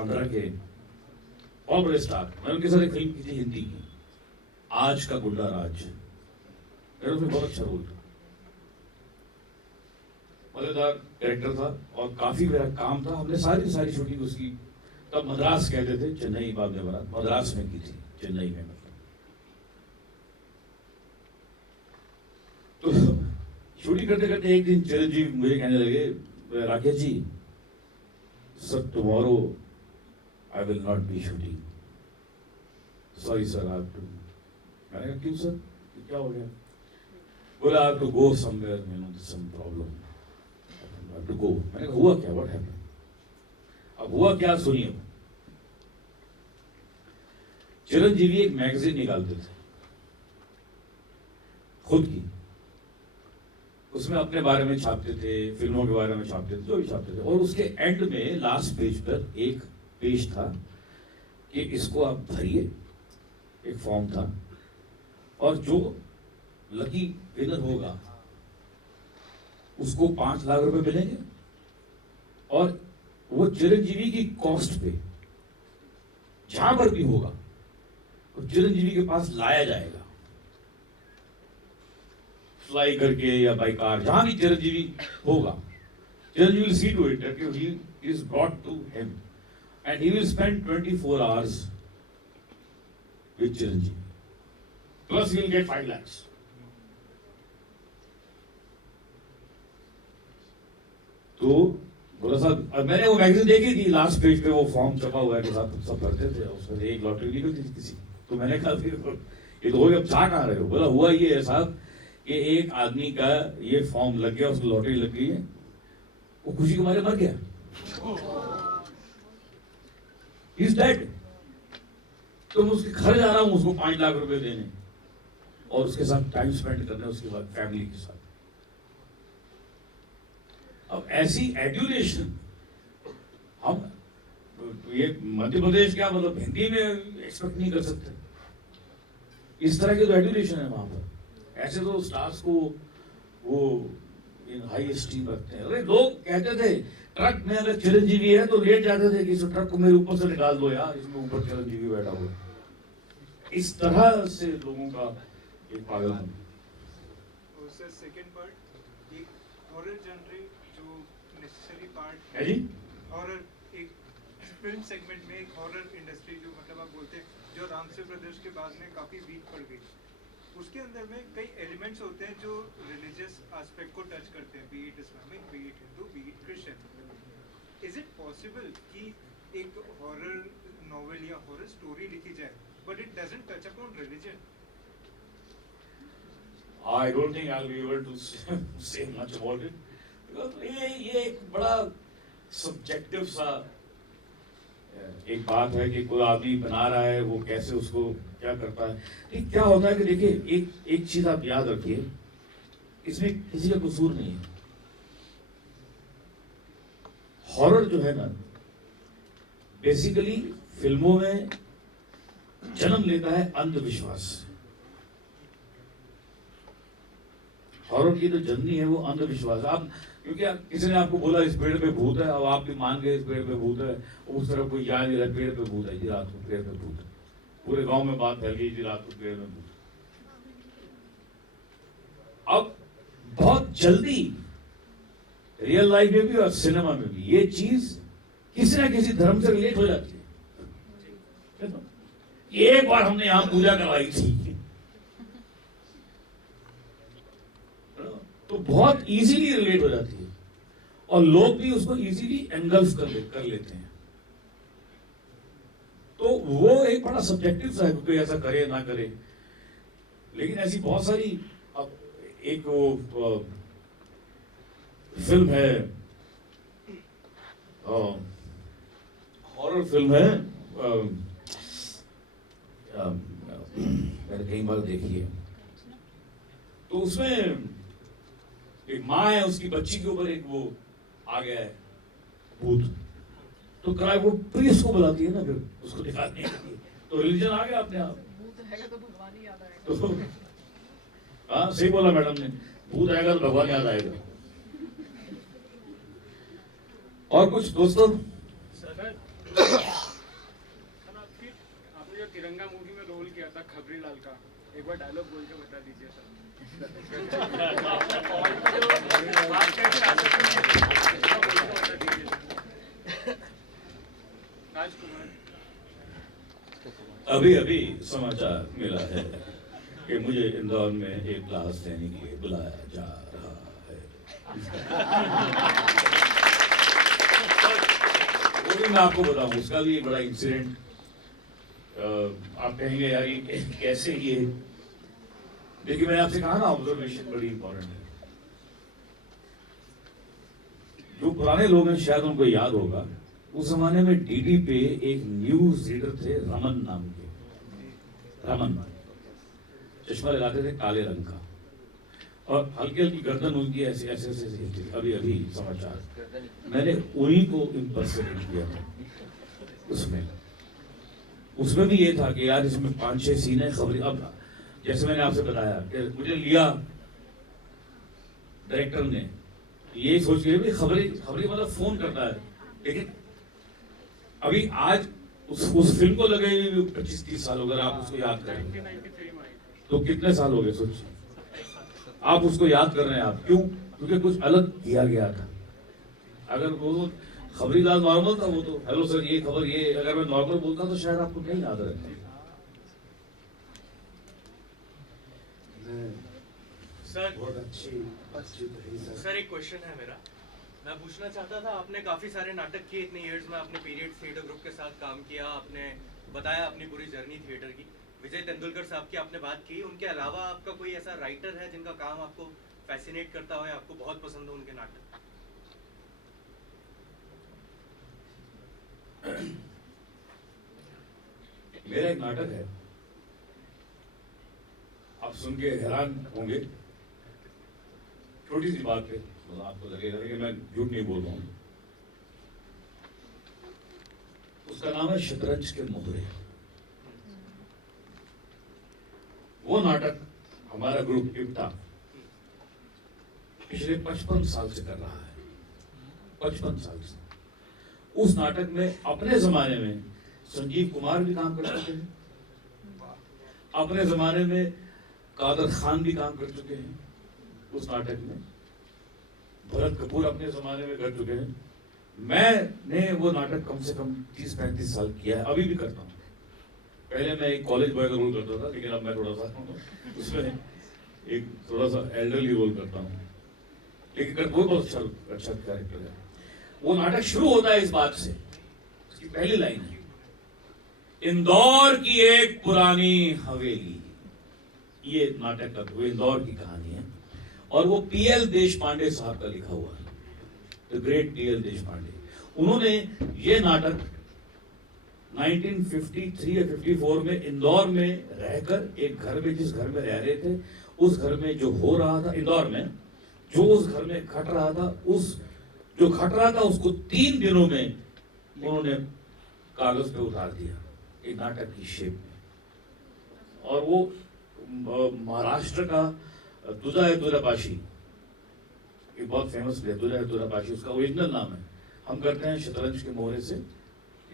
आंध्रा के बहुत बड़े स्टार, मैंने उनके साथ एक फिल्म की थी हिंदी की, आज का गुंडा राज। मेरा उसमें बहुत अच्छा रोल था, मजेदार कैरेक्टर था और काफी मेरा काम था। हमने सारी शूटिंग उसकी तब मद्रास कहते थे, चेन्नई बाद में बना, मद्रास में की थी, चेन्नई में। तो शूटिंग करते करते एक दिन चिरंजीवी मुझे कहने लगे, Rakesh ji sir tomorrow I will not be shooting, sorry sir आप टू। मैंने कहा क्यों सर, क्या हो गया? बोला आप to go somewhere, some problem, to go. मैंने कहा हुआ क्या, व्हाट हैपेंड? अब हुआ क्या सुनिए। चिरंजीवी एक मैगजीन निकालते थे खुद की, उसमें अपने बारे में छापते थे, फिल्मों के बारे में छापते थे, जो भी छापते थे। और उसके एंड में लास्ट पेज पर एक पेज था कि इसको आप भरिए, एक फॉर्म था, और जो लकी विनर होगा उसको 5 लाख रुपए मिलेंगे और वो चिरंजीवी की कॉस्ट पे जहां पर भी होगा वो चिरंजीवी के पास लाया जाएगा, फ्लाई करके या बाई कार, जहां भी चिरंजीवी होगा, Chiranjeevi will see to it that he is brought to him and he will spend 24 hours with Chiranjeevi, plus he will get 5 lakhs. तो बोला साहब, मैंने वो मैगजीन देखी थी, लास्ट पेज पे वो फॉर्म छपा हुआ है कि साहब सब भरते थे, उसमें एक लॉटरी निकलती थी किसी। तो मैंने कहा फिर ये तो हो गया, अब चाह कहाँ रहे हो? बोला हुआ ये है साहब कि एक आदमी का ये फॉर्म लग गया, उसको लॉटरी लग गई है, वो खुशी के मारे मर गया, इज डेड। तो मैं उसके घर जा रहा हूं उसको 5 लाख रुपए देने और उसके साथ टाइम स्पेंड करने, उसके बाद फैमिली के साथ। अब ऐसी एड्यूलेशन हम ये मध्य प्रदेश क्या मतलब हिंदी में एक्सपेक्ट नहीं कर सकते। इस तरह की तो एड्यूलेशन है वहां पर। ऐसे तो स्टार्स को वो इन हाई एस्टीम रखते हैं। अरे लोग कहते थे ट्रक में अगर चिरंजीवी है तो लेट जाते थे कि इस ट्रक को मेरे ऊपर से निकाल दो यार, इसमें ऊपर चिरंजीवी बैठा हुआ। इस तरह से लोगों का एक पागलपन। सेकंड पार्ट, एक हॉरर जनरे जो नेसेसरी पार्ट है जी, हॉरर एक फिल्म सेगमेंट में, एक हॉरर इंडस्ट्री जो मतलब आप बोलते हैं जो रामसे ब्रदर्स के बाद में काफी वीक पड़ गई, उसके अंदर में कई एलिमेंट्स होते हैं जो रिलीजियस एस्पेक्ट को टच करते हैं, B it Islamic, B it Hindu, B it Christian. Is it possible कि एक हॉरर नॉवेल या हॉरर स्टोरी लिखी जाए but it doesn't touch upon religion? I don't think I'll be able to say much about it because ये एक बड़ा subjective सा एक बात है कि कोई आदमी बना रहा है, वो कैसे उसको क्या करता है। ठीक क्या होता है कि देखिए एक चीज आप याद रखिए, इसमें किसी का कसूर नहीं है। हॉरर जो है ना, बेसिकली फिल्मों में जन्म लेता है अंधविश्वास। हॉरर की जो जननी है वो अंधविश्वास। आप क्योंकि किसी ने आपको बोला इस पेड़ पे भूत है, अब आप भी मान गए इस पेड़ पे भूत है, उस तरफ कोई याद नहीं रहा पेड़ पे भूत है जी, रात को पेड़ पे भूत है, पूरे गांव में बात फैल गई जी रात को पेड़ में भूत। अब बहुत जल्दी रियल लाइफ में भी और सिनेमा में भी ये चीज किसी ना किसी धर्म से रिलेट हो जाती है। एक बार हमने यहां पूजा करवाई थी तो बहुत इजीली रिलेट हो जाती है और लोग भी उसको इजीली एंगल्फ कर लेते हैं। तो वो एक बड़ा सब्जेक्टिव सा है, कोई ऐसा करे ना करे। लेकिन ऐसी बहुत सारी, अब एक वो फिल्म है, हॉरर फिल्म है, मैंने कई बार देखी है। तो उसमें एक माँ है, उसकी बच्ची के ऊपर एक वो आ गया है भूत, तो कराए वो प्रीस्ट को बुलाती है ना फिर उसको दिखाने के लिए, तो रिलीजन आ गया अपने आप। भूत आएगा तो भगवान ही याद आएगा। तो हाँ सही बोला मैडम ने, भूत आएगा तो भगवान याद आएगा। और कुछ दोस्तों? सर फिर आपने जो तिरंगा मूवी में रोल किया था खबरी लाल का, एक बार डायलॉग बोल के बता दीजिए सर। राजकुमार, अभी अभी समाचार मिला है कि मुझे इंदौर में एक क्लास देने के लिए बुलाया जा रहा है। वो भी मैं आपको बताऊं, उसका भी एक बड़ा इंसिडेंट। आप कहेंगे यार ये कैसे ये, देखिए मैंने आपसे कहा ना ऑब्जर्वेशन बड़ी इंपॉर्टेंट है। जो पुराने लोग हैं शायद उनको याद होगा, उस जमाने में डीडी पे एक न्यूज रीडर थे रमन नाम के। रमन चश्मा लगाते थे काले रंग का, और हल्की हल्की गर्दन उनकी ऐसे ऐसे ऐसे हिलती थी। अभी अभी समाचार, मैंने उन्हीं को इम्पर्सनेट किया था उसमें भी ये था कि यार इसमें 5-6 सीन है खबरी। अब जैसे मैंने आपसे बताया कि मुझे लिया डायरेक्टर ने ये सोच के भी खबरी मतलब फोन करता है, लेकिन अभी आज उस फिल्म को लगे 25-30 साल, अगर आप उसको याद करें 1993 में आई थी। तो कितने साल हो गए सोचिए। आप उसको याद कर रहे हैं, आप क्यों? क्योंकि कुछ अलग किया गया था। अगर वो खबरी लाल नॉर्मल था, वो तो हेलो सर ये खबर ये, अगर मैं नॉर्मल बोलता तो शायद आपको नहीं याद रहता। सर बहुत अच्छी बातचीत रही सर एक क्वेश्चन है मेरा। मैं पूछना चाहता था, आपने काफ़ी सारे नाटक किए इतने इयर्स में, आपने पीरियड थिएटर ग्रुप के साथ काम किया, आपने बताया अपनी पूरी जर्नी थिएटर की। विजय तेंदुलकर साहब की आपने बात की, उनके अलावा आपका कोई ऐसा राइटर है जिनका काम आपको फैसिनेट करता हो या आपको बहुत पसंद हो उनके नाटक? मेरा एक नाटक है, आप सुन के हैरान होंगे, छोटी सी बात है, मतलब आपको लगेगा कि मैं झूठ नहीं बोल रहा हूं। उसका नाम है शतरंज के मोहरे। वो नाटक हमारा ग्रुप इप्टा पिछले 55 साल से कर रहा है, 55 साल से। उस नाटक में अपने जमाने में संजीव कुमार भी काम कर चुके हैं, अपने जमाने में कादर खान भी काम कर चुके हैं उस नाटक में, भरत कपूर अपने जमाने में कर चुके हैं। मैंने वो नाटक कम से कम 30-35 साल किया है, अभी भी करता हूँ। पहले मैं एक कॉलेज बॉय का रोल करता था, लेकिन अब मैं थोड़ा सा उसमें एक थोड़ा सा एल्डरली रोल करता हूँ, लेकिन वो बहुत अच्छा कैरेक्टर है। वो नाटक शुरू होता है इस बात से, उसकी पहली लाइन है, इंदौर की एक पुरानी हवेली। ये नाटक का वो इंदौर की कहानी है, और वो पीएल देश पांडे साहब का लिखा हुआ है, द ग्रेट पीएल देश पांडे। उन्होंने ये नाटक 1953 या 54 में इंदौर में रहकर, एक घर में, जिस घर में रह रहे थे, उस घर में जो हो रहा था इंदौर में, जो उस घर में घट रहा था, जो घट रहा था उसको 3 दिनों में उन्होंने कागज पे उतार दिया एक नाटक की शेप में। और वो महाराष्ट्र का दुधापाशी, एक बहुत फेमस है दुधापाशी, उसका ओरिजिनल नाम है। हम करते हैं शतरंज के मोहरे से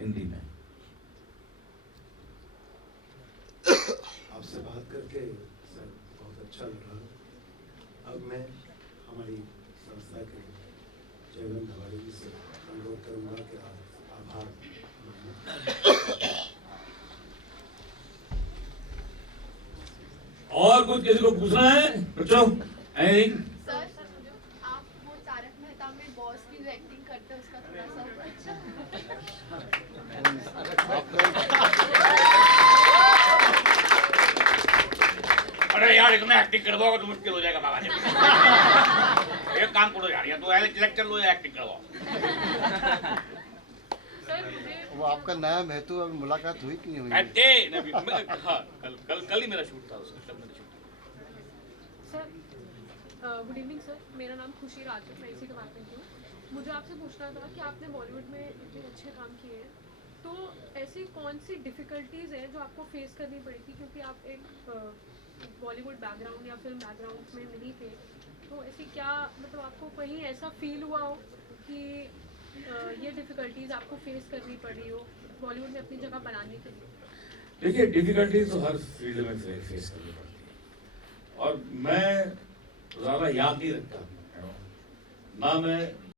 हिंदी में। आपसे बात करके सर बहुत अच्छा लगा। अब मैं हमारी संस्था के चेयरमैन धवाड़ी जी से अनुरोध करूंगा कि आप आभार मानें। और कुछ किसी को पूछना है बच्चों? एनीथिंग? सर आप वो तारक मेहता में बॉस की जो एक्टिंग करते हैं उसका थोड़ा सा अरे यार इसमें एक्टिंग करवाओगे तो मुश्किल हो जाएगा बाबा जी। एक काम करो यार, या तो लेक्चर लो या एक्टिंग करवाओ। सर मुझे वो आपका नया महतो अभी मुलाकात हुई कि नहीं हुई? हाँ, कल ही मेरा शूट था उसका, तब मैंने शूट किया। सर गुड इवनिंग सर, मेरा नाम खुशी राज है, मैं इसी डिपार्टमेंट की हूँ। मुझे आपसे पूछना था कि आपने बॉलीवुड में इतने अच्छे काम किए हैं, तो ऐसी कौन सी डिफ़िकल्टीज़ हैं जो आपको फेस करनी पड़ी थी, क्योंकि आप एक बॉलीवुड बैकग्राउंड या फिल्म बैकग्राउंड में नहीं थे, तो ऐसी क्या, मतलब आपको कहीं ऐसा फील हुआ हो कि ये डिफ़िकल्टीज आपको फेस करनी पड़ी हो बॉलीवुड में अपनी जगह बनाने के लिए? देखिए, डिफिकल्टीज तो हर फील्ड में फेस करनी पड़ती है, और मैं ज़्यादा याद नहीं रखता, ना मैं